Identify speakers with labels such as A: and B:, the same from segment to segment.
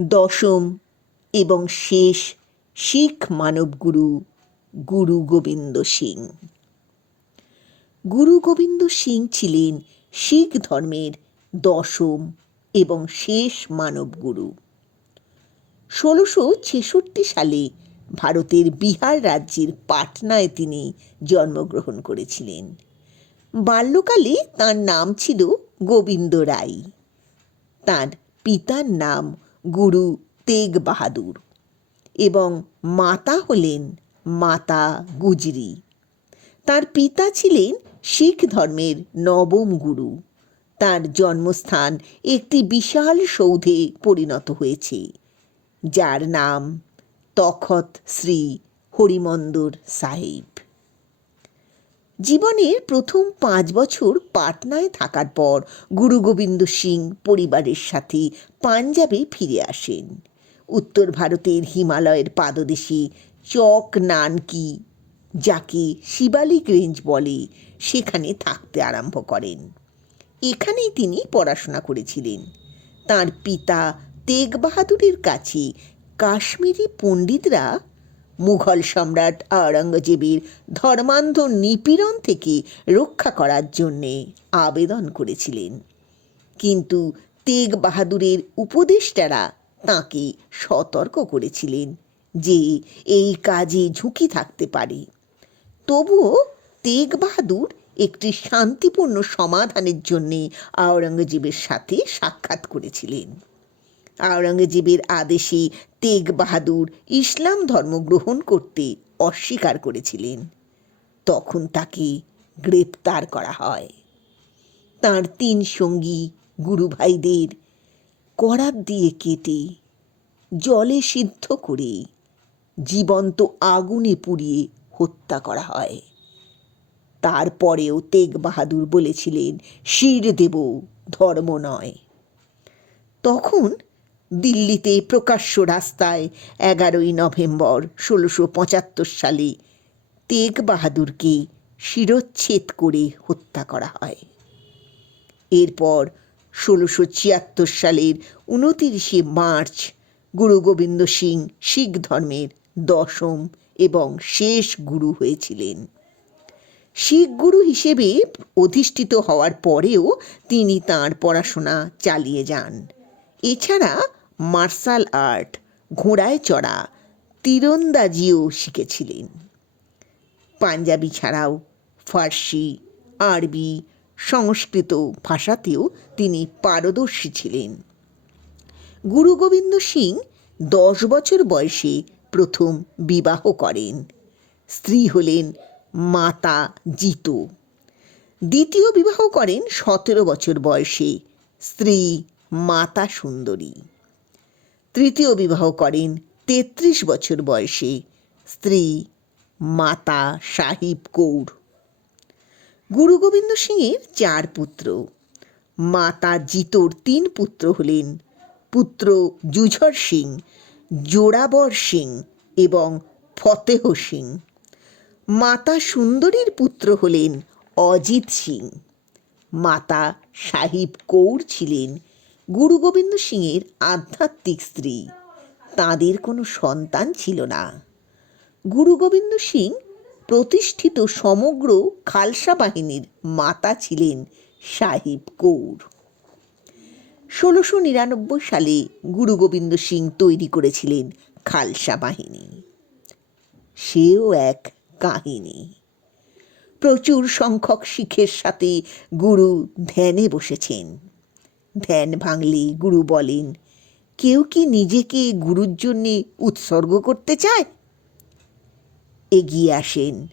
A: দশম এবং শেষ শিখ মানবগুরু গুরু গোবিন্দ সিং। গুরু গোবিন্দ সিং ছিলেন শিখ ধর্মের দশম এবং শেষ মানবগুরু। ষোলোশো ছেষট্টি সালে ভারতের বিহার রাজ্যের পাটনায় তিনি জন্মগ্রহণ করেছিলেন। বাল্যকালে তার নাম ছিল গোবিন্দ রায়। তার পিতার নাম গুরু তেগ বাহাদুর এবং মাতা হলেন মাতা গুজরি। তার পিতা ছিলেন শিখ ধর্মের নবম গুরু। তার জন্মস্থান একটি বিশাল সৌধে পরিণত হয়েছে, যার নাম তখত শ্রী হরিমন্দর সাহেব। জীবনের প্রথম পাঁচ বছর পাটনায় থাকার পর গুরু গোবিন্দ সিং পরিবারের সাথে পাঞ্জাবে ফিরে আসেন। উত্তর ভারতের হিমালয়ের পাদদেশে চক নানকি, যাকে শিবালিক রেঞ্জ বলে, সেখানে থাকতে আরম্ভ করেন। এখানেই তিনি পড়াশোনা করেছিলেন। তার পিতা তেগ বাহাদুরের কাছে কাশ্মীরি পণ্ডিতরা মুঘল সম্রাট আওরঙ্গজেবের ধর্মান্ধ নিপীড়ন থেকে রক্ষা করার জন্যে আবেদন করেছিলেন। কিন্তু তেগ বাহাদুরের উপদেষ্টারা তাকে সতর্ক করেছিলেন যে এই কাজে ঝুঁকি থাকতে পারে। তবুও তেগ বাহাদুর একটি শান্তিপূর্ণ সমাধানের জন্যে আওরঙ্গজেবের সাথে সাক্ষাৎ করেছিলেন। আওরঙ্গজেবের আদেশে তেগ বাহাদুর ইসলাম ধর্ম গ্রহণ করতে অস্বীকার করেছিলেন। তখন তাকে গ্রেপ্তার করা হয়। তার তিন সঙ্গী গুরু ভাইদের করাত দিয়ে কেটে জলে সিদ্ধ করে জীবন্ত আগুনে পুড়িয়ে হত্যা করা হয়। তারপরেও তেগ বাহাদুর বলেছিলেন শির দেব ধর্ম নয়। তখন দিল্লিতে প্রকাশ্য রাস্তায় এগারোই নভেম্বর ষোলোশো পঁচাত্তর সালে তেগ বাহাদুরকে শিরচ্ছেদ করে হত্যা করা হয়। এরপর ষোলোশো ছিয়াত্তর সালের উনতিরিশে মার্চ গুরু গোবিন্দ সিং শিখ ধর্মের দশম এবং শেষ গুরু হয়েছিলেন। শিখ গুরু হিসেবে অধিষ্ঠিত হওয়ার পরেও তিনি তার পড়াশোনা চালিয়ে যান। এছাড়া মার্শাল আর্ট, ঘোড়ায় চড়া তীরন্দাজিও শিখেছিলেন। পাঞ্জাবি ছাড়াও ফার্সি, আরবি, সংস্কৃত ভাষাতেও তিনি পারদর্শী ছিলেন। গুরু গোবিন্দ সিং দশ বছর বয়সে প্রথম বিবাহ করেন। স্ত্রী হলেন মাতা জিতু। দ্বিতীয় বিবাহ করেন সতেরো বছর বয়সে স্ত্রী মাতা সুন্দরী। তৃতীয় বিবাহ করেন তেত্রিশ বছর বয়সে। স্ত্রী মাতা সাহিব কৌর। গুরু গোবিন্দ সিংয়ের চার পুত্র। মাতা জিতোর তিন পুত্র হলেন পুত্র জুঝর সিং, জোড়াবর সিং এবং ফতেহ সিং। মাতা সুন্দরীর পুত্র হলেন অজিত সিং। মাতা সাহিব কৌর ছিলেন গুরু গোবিন্দ সিংয়ের আধ্যাত্মিক স্ত্রী। তাদের কোনো সন্তান ছিল না। গুরু গোবিন্দ সিং প্রতিষ্ঠিত সমগ্র খালসা বাহিনীর মাতা ছিলেন সাহিব কৌর। ষোলোশো নিরানব্বই সালে গুরু গোবিন্দ সিং তৈরি করেছিলেন খালসা বাহিনী। সেও এক কাহিনী। প্রচুর সংখ্যক শিখের সাথে গুরু ধ্যানে বসেছেন। ধ্যান ভাঙলে, গুরু বলেন। কেউ কি নিজেকে গুরুর জন্যে উৎসর্গ করতে চায়? এগিয়ে আসেন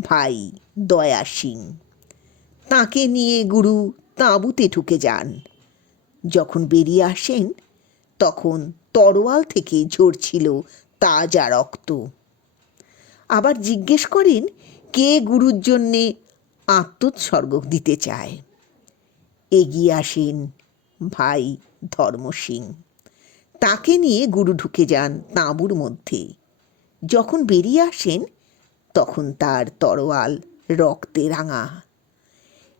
A: ভাই দয়া সিং। তাঁকে নিয়ে গুরু তাঁবুতে ঢুকে যান। যখন বেরিয়ে আসেন, তখন তরোয়াল থেকে ঝরছিল তাজা রক্ত। আবার জিজ্ঞেস করেন, কে গুরুর জন্যে আত্মোৎসর্গ দিতে চায়? এগিয়ে আসেন ভাই ধর্ম সিং। তাকে নিয়ে গুরু ঢুকে যান তাঁবুর মধ্যে। যখন বেরিয়ে আসেন, তখন তার তরোয়াল রক্তে রাঙা।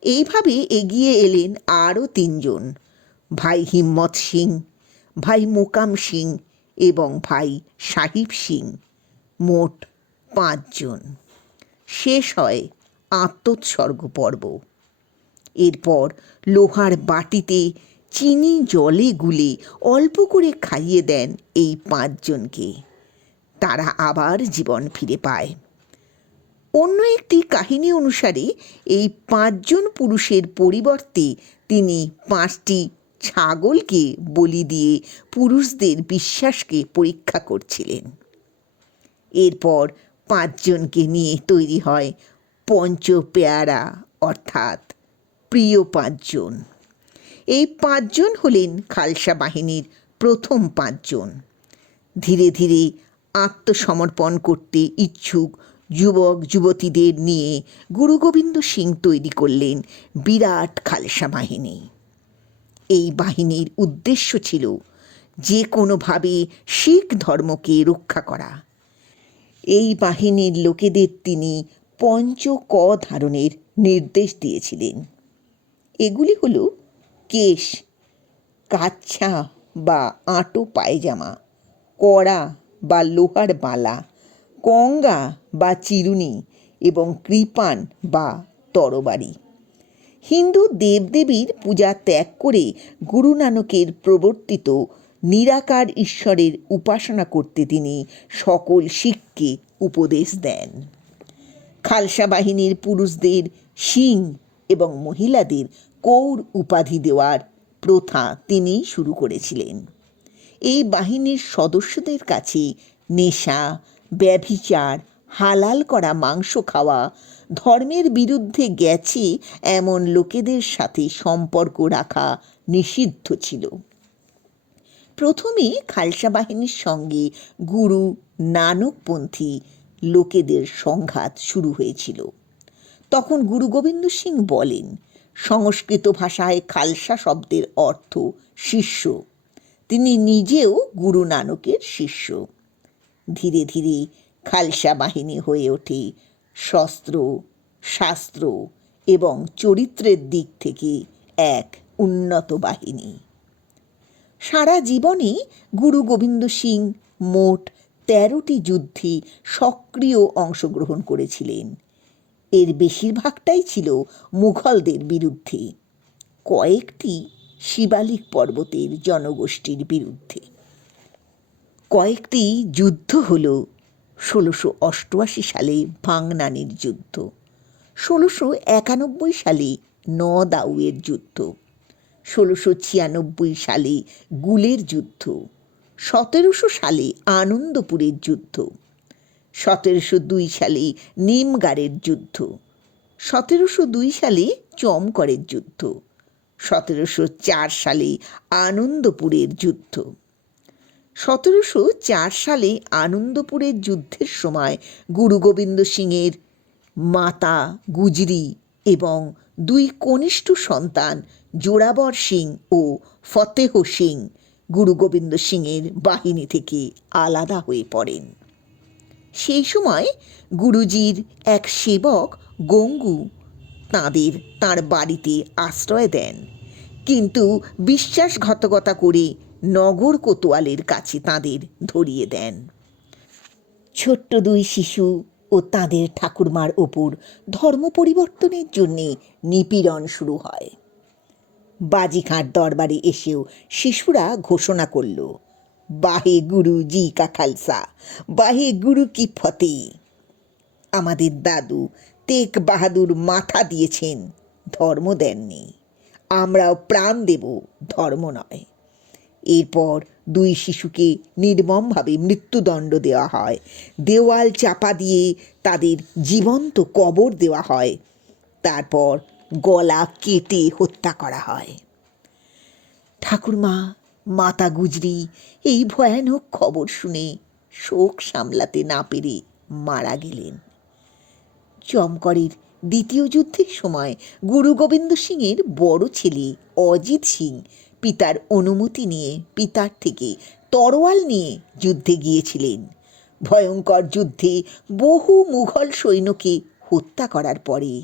A: এইভাবে এগিয়ে এলেন আরও তিনজন। ভাই হিম্মত সিং, ভাই মোকাম সিং এবং ভাই সাহিব সিং, মোট পাঁচজন। শেষ হয় আত্মোৎসর্গ পর্ব এরপর লোহার বাটিতে চিনি জলে গুলে অল্প করে খাইয়ে দেন এই পাঁচজনকে। তারা আবার জীবন ফিরে পায়। অন্য একটি কাহিনী অনুসারে, এই পাঁচজন পুরুষের পরিবর্তে তিনি পাঁচটি ছাগলকে বলি দিয়ে পুরুষদের বিশ্বাসকে পরীক্ষা করছিলেন। এরপর পাঁচজনকে নিয়ে তৈরি হয় পঞ্চ পেয়ারা অর্থাৎ প্রিয় পাঁচজন। এই পাঁচজন হলেন খালসা বাহিনীর প্রথম পাঁচজন। ধীরে ধীরে আত্মসমর্পণ করতে ইচ্ছুক যুবক, যুবতীদের নিয়ে গুরু গোবিন্দ সিং তৈরি করলেন বিরাট খালসা বাহিনী। এই বাহিনীর উদ্দেশ্য ছিল যে কোনোভাবে শিখ ধর্মকে রক্ষা করা। এই বাহিনীর লোকেদের তিনি পঞ্চ ক ধারণের নির্দেশ দিয়েছিলেন। এগুলি হলো কেশ, কাচ্ছা বা আঁটো পায়জামা, কড়া বা লোহার বালা, কঙ্গা বা চিরুনি এবং কৃপান বা তরবারি। হিন্দু দেবদেবীর পূজা ত্যাগ করে গুরু নানকের প্রবর্তিত নিরাকার ঈশ্বরের উপাসনা করতে তিনি সকল শিখকে উপদেশ দেন। খালসা বাহিনীর পুরুষদের সিং এবং মহিলাদের কৌর উপাধি দেওয়ার প্রথা তিনি শুরু করেছিলেন। এই বাহিনীর সদস্যদের কাছে নেশা, ব্যভিচার, হালাল করা মাংস খাওয়া, ধর্মের বিরুদ্ধে গেছে এমন লোকেদের সাথে সম্পর্ক রাখা নিষিদ্ধ ছিল। প্রথমে খালসা বাহিনীর সঙ্গে গুরু নানকপন্থী লোকেদের সংঘাত শুরু হয়েছিল। তখন গুরু গোবিন্দ সিং বলেন সংস্কৃত ভাষায় খালসা শব্দের অর্থ শিষ্য। তিনি নিজেও গুরু নানকের শিষ্য। ধীরে ধীরে খালসা বাহিনী হয়ে ওঠে শস্ত্র, শাস্ত্র এবং চরিত্রের দিক থেকে এক উন্নত বাহিনী। সারা জীবনে গুরু গোবিন্দ সিং মোট তেরোটি যুদ্ধে সক্রিয় অংশগ্রহণ করেছিলেন। এর বেশিরভাগটাই ছিল মুঘলদের বিরুদ্ধে। কয়েকটি শিবালিক পর্বতের জনগোষ্ঠীর বিরুদ্ধে। কয়েকটি যুদ্ধ হল ষোলোশো অষ্টআশি সালে ভাংনানির যুদ্ধ, ষোলোশো একানব্বই সালে নদাউয়ের যুদ্ধ, ষোলোশো ছিয়ানব্বই সালে গুলের যুদ্ধ, সতেরোশো সালে আনন্দপুরের যুদ্ধ। সতেরোশো দুই সালে নিমগারের যুদ্ধ। সতেরোশো দুই সালে চমকরের যুদ্ধ। সতেরোশো চার সালে আনন্দপুরের যুদ্ধ। সতেরোশো চার সালে আনন্দপুরের যুদ্ধের সময় গুরু গোবিন্দ সিংয়ের মাতা গুজরি এবং দুই কনিষ্ঠ সন্তান জোড়াবর সিং ও ফতেহ সিং গুরু গোবিন্দ সিংয়ের বাহিনী থেকে আলাদা হয়ে পড়েন। সেই সময় গুরুজির এক সেবক গঙ্গু তাঁদের তার বাড়িতে আশ্রয় দেন। কিন্তু বিশ্বাসঘাতকতা করে নগর কোতোয়ালের কাছে তাঁদের ধরিয়ে দেন। ছোট্ট দুই শিশু ও তাদের ঠাকুরমার ওপর ধর্ম পরিবর্তনের জন্যে নিপীড়ন শুরু হয়। বাজিঘাট দরবারে এসেও শিশুরা ঘোষণা করল গুরু জি কা খালসা, বাহে গুরু কি ফতে আমাদের দাদু তেক বাহাদুর মাথা দিয়েছেন, ধর্ম দেননি। আমরাও প্রাণ দেব, ধর্ম নয়। এরপর দুই শিশুকে নির্মমভাবে মৃত্যুদণ্ড দেওয়া হয়। দেওয়াল চাপা দিয়ে তাদের জীবন্ত কবর দেওয়া হয়। তারপর গলা কেটে হত্যা করা হয়। ঠাকুরমা মাতা গুজরি, এই ভয়ানক খবর শুনে শোক সামলাতে না পেরে মারা গেলেন। চমকরের দ্বিতীয় যুদ্ধের সময় গুরু গোবিন্দ সিংয়ের বড় ছেলে অজিত সিং পিতার অনুমতি নিয়ে পিতার থেকে তরোয়াল নিয়ে যুদ্ধে গিয়েছিলেন। ভয়ঙ্কর যুদ্ধে বহু মুঘল সৈন্যকে হত্যা করার পরে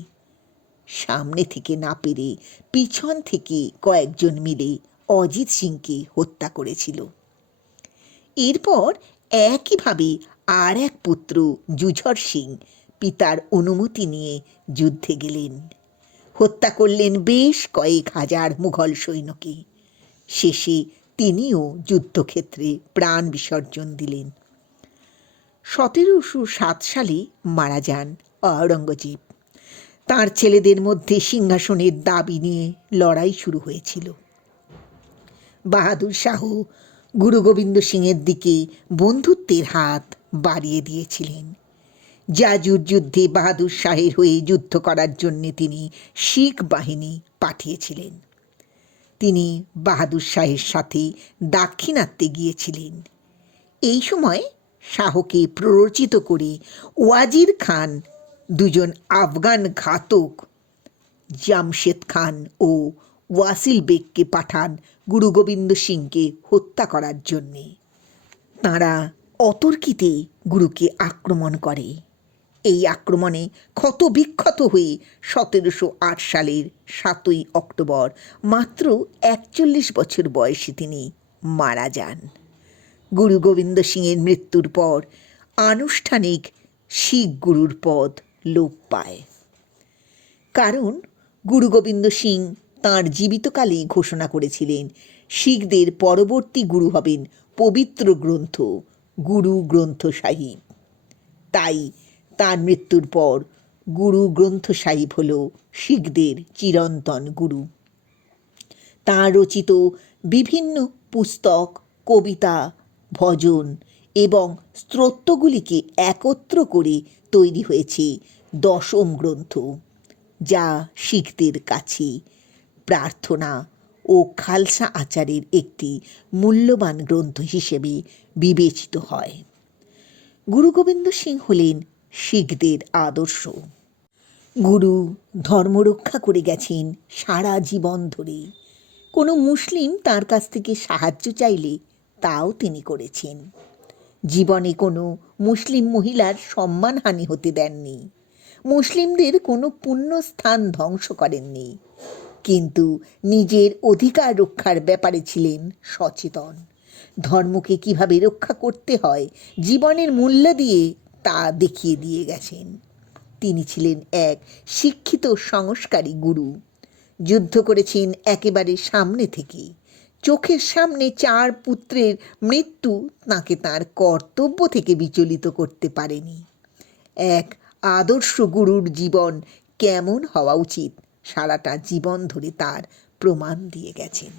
A: সামনে থেকে না পেরে পিছন থেকে কয়েকজন মিলে অজিত সিংকে হত্যা করেছিল। এরপর একইভাবে আর এক পুত্র, জুঝর সিং, পিতার অনুমতি নিয়ে যুদ্ধে গেলেন। হত্যা করলেন বেশ কয়েক হাজার মুঘল সৈন্যকে। শেষে তিনিও যুদ্ধক্ষেত্রে প্রাণ বিসর্জন দিলেন। সতেরোশো সাত সালে মারা যান আওরঙ্গজেব তার ছেলেদের মধ্যে সিংহাসনের দাবি নিয়ে লড়াই শুরু হয়েছিল। বাহাদুর শাহ গুরু গোবিন্দ সিংয়ের দিকে বন্ধুত্বের হাত বাড়িয়ে দিয়েছিলেন। জাজুর যুদ্ধে বাহাদুর শাহের হয়ে যুদ্ধ করার জন্য তিনি শিখ বাহিনী পাঠিয়েছিলেন। তিনি বাহাদুর শাহের সাথে দাক্ষিণাত্যে গিয়েছিলেন। এই সময় শাহকে প্ররোচিত করে ওয়াজির খান দুজন আফগান ঘাতক জামশেদ খান ও ওয়াসিল বেগকে পাঠান গুরু গোবিন্দ সিংকে হত্যা করার জন্যে। তাঁরা অতর্কিতে গুরুকে আক্রমণ করে। এই আক্রমণে ক্ষত বিক্ষত হয়ে সতেরোশো আট সালের সাতই অক্টোবর মাত্র একচল্লিশ বছর বয়সে তিনি মারা যান। গুরু গোবিন্দ সিংয়ের মৃত্যুর পর আনুষ্ঠানিক শিখ গুরুর পদ লোপ পায়। কারণ গুরু গোবিন্দ সিং তাঁর জীবিতকালেই ঘোষণা করেছিলেন, শিখদের পরবর্তী গুরু হবেন পবিত্র গ্রন্থ, গুরু গ্রন্থ সাহিব। তাই তার মৃত্যুর পর গুরু গ্রন্থ সাহিব হল শিখদের চিরন্তন গুরু। তাঁর রচিত বিভিন্ন পুস্তক, কবিতা, ভজন এবং স্তোত্রগুলিকে একত্র করে তৈরি হয়েছে দশম গ্রন্থ, যা শিখদের কাছে প্রার্থনা ও খালসা আচারের একটি মূল্যবান গ্রন্থ হিসেবে বিবেচিত হয়। গুরু গোবিন্দ সিং হলেন শিখদের আদর্শ। গুরু ধর্ম রক্ষা করে গেছেন সারা জীবন ধরে। কোনো মুসলিম তার কাছ থেকে সাহায্য চাইলে তাও তিনি করেছেন। জীবনে কোনো মুসলিম মহিলার সম্মানহানি হতে দেননি। মুসলিমদের কোনো পুণ্য স্থান ধ্বংস করেননি। কিন্তু নিজের অধিকার রক্ষার ব্যাপারে ছিলেন সচেতন। ধর্মকে কীভাবে রক্ষা করতে হয়, জীবনের মূল্য দিয়ে তা দেখিয়ে দিয়ে গেছেন। তিনি ছিলেন এক শিক্ষিত সংস্কারী গুরু। যুদ্ধ করেছেন একেবারে সামনে থেকে। চোখের সামনে চার পুত্রের মৃত্যু তাকে তার কর্তব্য থেকে বিচলিত করতে পারেনি। এক আদর্শ গুরুর জীবন কেমন হওয়া উচিত? সারাটা জীবন ধরে তার প্রমাণ দিয়ে গেছেন।